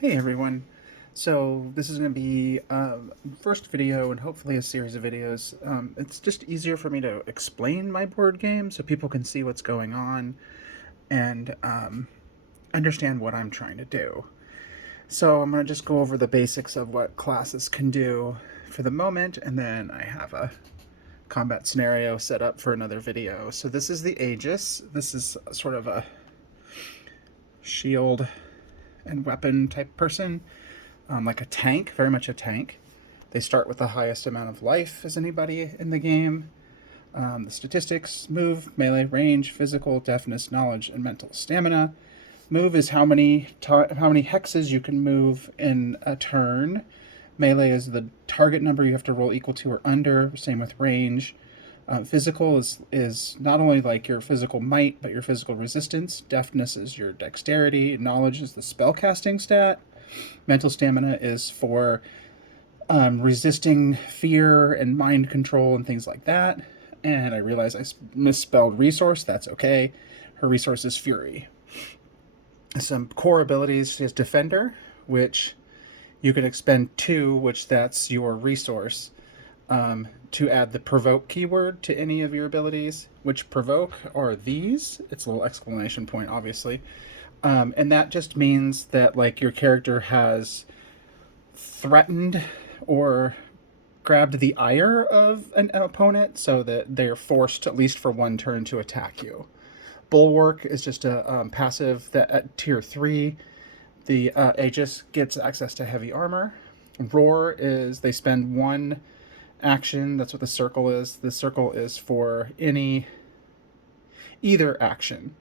Hey everyone. So this is going to be first video and hopefully a series of videos. It's just easier for me to explain my board game so people can see what's going on and understand what I'm trying to do. So I'm going to just go over the basics of what classes can do for the moment, and then I have a combat scenario set up for another video. So this is the Aegis. This is sort of a shield and weapon type person. Like a tank, very much a tank. They start with the highest amount of life as anybody in the game. The statistics: move, melee, range, physical, deafness, knowledge, and mental stamina. Move is how many hexes you can move in a turn. Melee is the target number you have to roll equal to or under. Same with range. Physical is not only like your physical might, but your physical resistance. Deafness is your dexterity. Knowledge is the spellcasting stat. Mental stamina is for resisting fear and mind control and things like that. And I realize I misspelled resource. That's okay. Her resource is fury. Some core abilities is defender, which you can expend 2, which that's your resource, to add the provoke keyword to any of your abilities. Which provoke are these. It's a little exclamation point, obviously. And that just means that like your character has threatened or grabbed the ire of an opponent so that they're forced, at least for one turn, to attack you. Bulwark is just a passive that at tier 3, the Aegis gets access to heavy armor. Roar is they spend 1 action. That's what the circle is. The circle is for either action,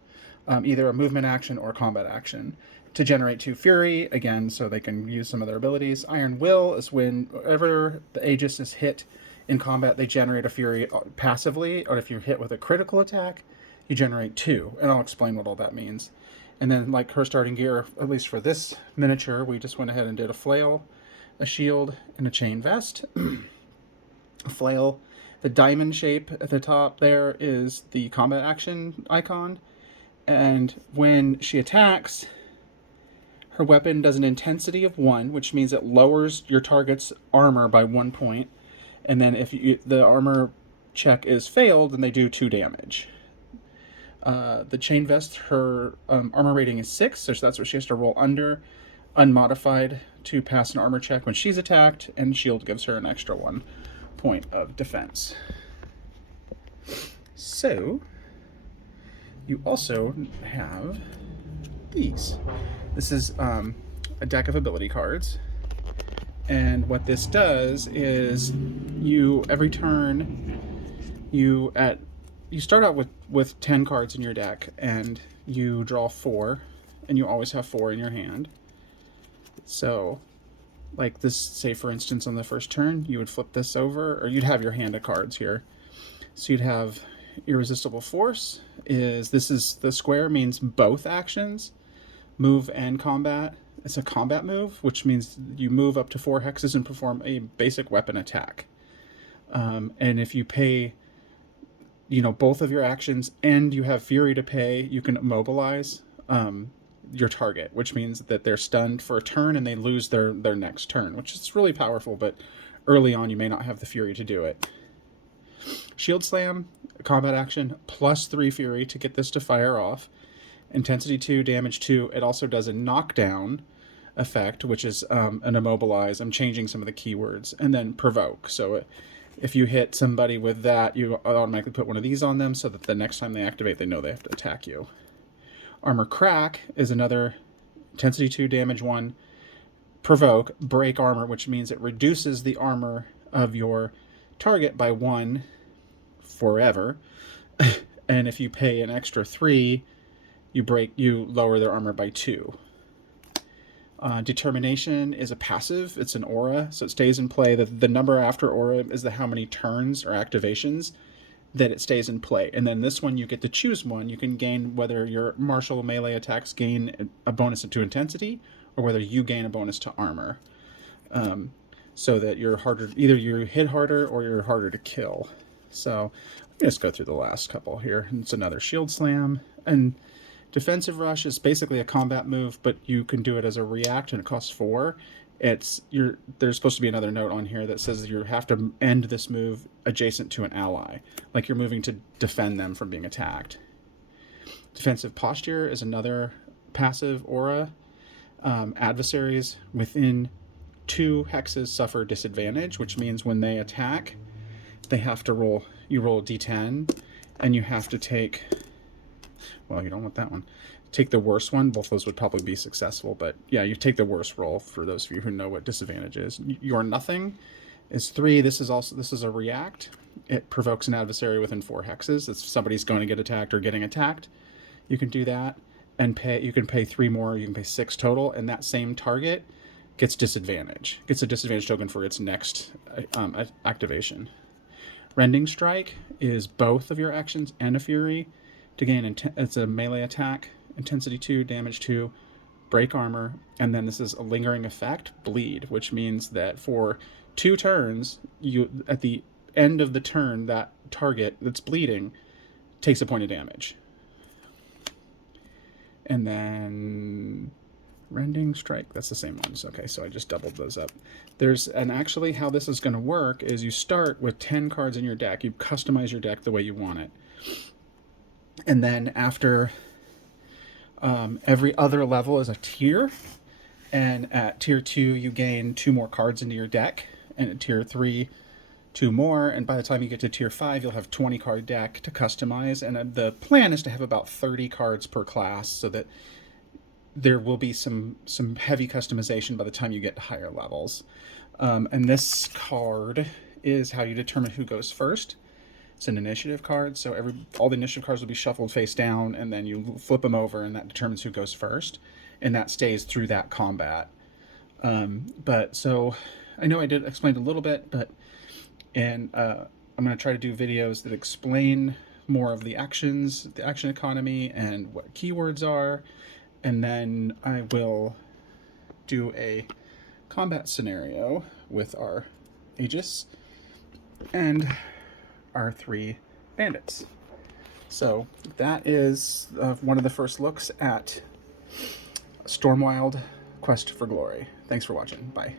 either a movement action or combat action, to generate 2 fury, again, so they can use some of their abilities. Iron Will is whenever the Aegis is hit in combat, they generate a fury passively, or if you're hit with a critical attack, you generate 2, and I'll explain what all that means. And then, like her starting gear, at least for this miniature, we just went ahead and did a flail, a shield, and a chain vest. A flail, the diamond shape at the top there is the combat action icon, and when she attacks, her weapon does an intensity of 1, which means it lowers your target's armor by 1 point. And then if the armor check is failed, then they do 2 damage. The chain vest, her armor rating is 6, so that's what she has to roll under, unmodified, to pass an armor check when she's attacked, and shield gives her an extra 1 point of defense. So, you also have these. This is a deck of ability cards, and what this does is every turn you start out with 10 cards in your deck, and you draw 4, and you always have 4 in your hand. So, like this, say for instance, on the first turn, you would flip this over, or you'd have your hand of cards here. So you'd have Irresistible Force. This is the square, means both actions, move and combat. It's a combat move, which means you move up to 4 hexes and perform a basic weapon attack. And if you pay, both of your actions and you have fury to pay, you can immobilize your target, which means that they're stunned for a turn and they lose their next turn, which is really powerful, but early on you may not have the fury to do it. Shield Slam, combat action, plus 3 fury to get this to fire off. Intensity 2, damage 2. It also does a knockdown effect, which is an immobilize. I'm changing some of the keywords. And then provoke. So if you hit somebody with that, you automatically put one of these on them so that the next time they activate, they know they have to attack you. Armor Crack is another intensity 2, damage 1, provoke, break armor, which means it reduces the armor of your target by 1 forever. And if you pay an extra 3, you lower their armor by 2. Determination is a passive. It's an aura, so it stays in play. The number after aura is how many turns or activations that it stays in play. And then this one, you get to choose one. You can gain whether your martial melee attacks gain a bonus to intensity, or whether you gain a bonus to armor. So that you're harder, either you hit harder or you're harder to kill. So let me just go through the last couple here. It's another Shield Slam, and Defensive rush is basically a combat move, but you can do it as a react, and it costs 4. There's supposed to be another note on here that says you have to end this move adjacent to an ally, like you're moving to defend them from being attacked. Defensive posture is another passive aura. Adversaries within 2 hexes suffer disadvantage, which means when they attack, they have to roll. You roll a d10, and you have to take. Well, you don't want that one. Take the worst one. Both those would probably be successful, but yeah, you take the worst roll for those of you who know what disadvantage is. Your nothing is 3. This is a react. It provokes an adversary within 4 hexes. If somebody's going to get attacked or getting attacked, you can do that and you can pay 3 more. You can pay 6 total, and that same target gets a disadvantage token for its next activation. Rending Strike is both of your actions and a fury to gain. It's a melee attack, intensity 2, damage 2, break armor, and then this is a lingering effect, bleed, which means that for 2 turns, at the end of the turn, that target that's bleeding takes a point of damage. And then Rending Strike, that's the same ones. Okay, so I just doubled those up. And actually how this is going to work is you start with 10 cards in your deck. You customize your deck the way you want it. And then after every other level is a tier. And at tier 2, you gain 2 more cards into your deck. And at tier 3, 2 more. And by the time you get to tier 5, you'll have 20 card deck to customize. And the plan is to have about 30 cards per class so that there will be some heavy customization by the time you get to higher levels. And this card is how you determine who goes first. It's an initiative card, so all the initiative cards will be shuffled face down, and then you flip them over, and that determines who goes first, and that stays through that combat. So I know I did explain a little bit, I'm going to try to do videos that explain more of the action economy, and what keywords are, and then I will do a combat scenario with our Aegis and our 3 bandits. So that is one of the first looks at StormWild Quest for Glory. Thanks for watching. Bye.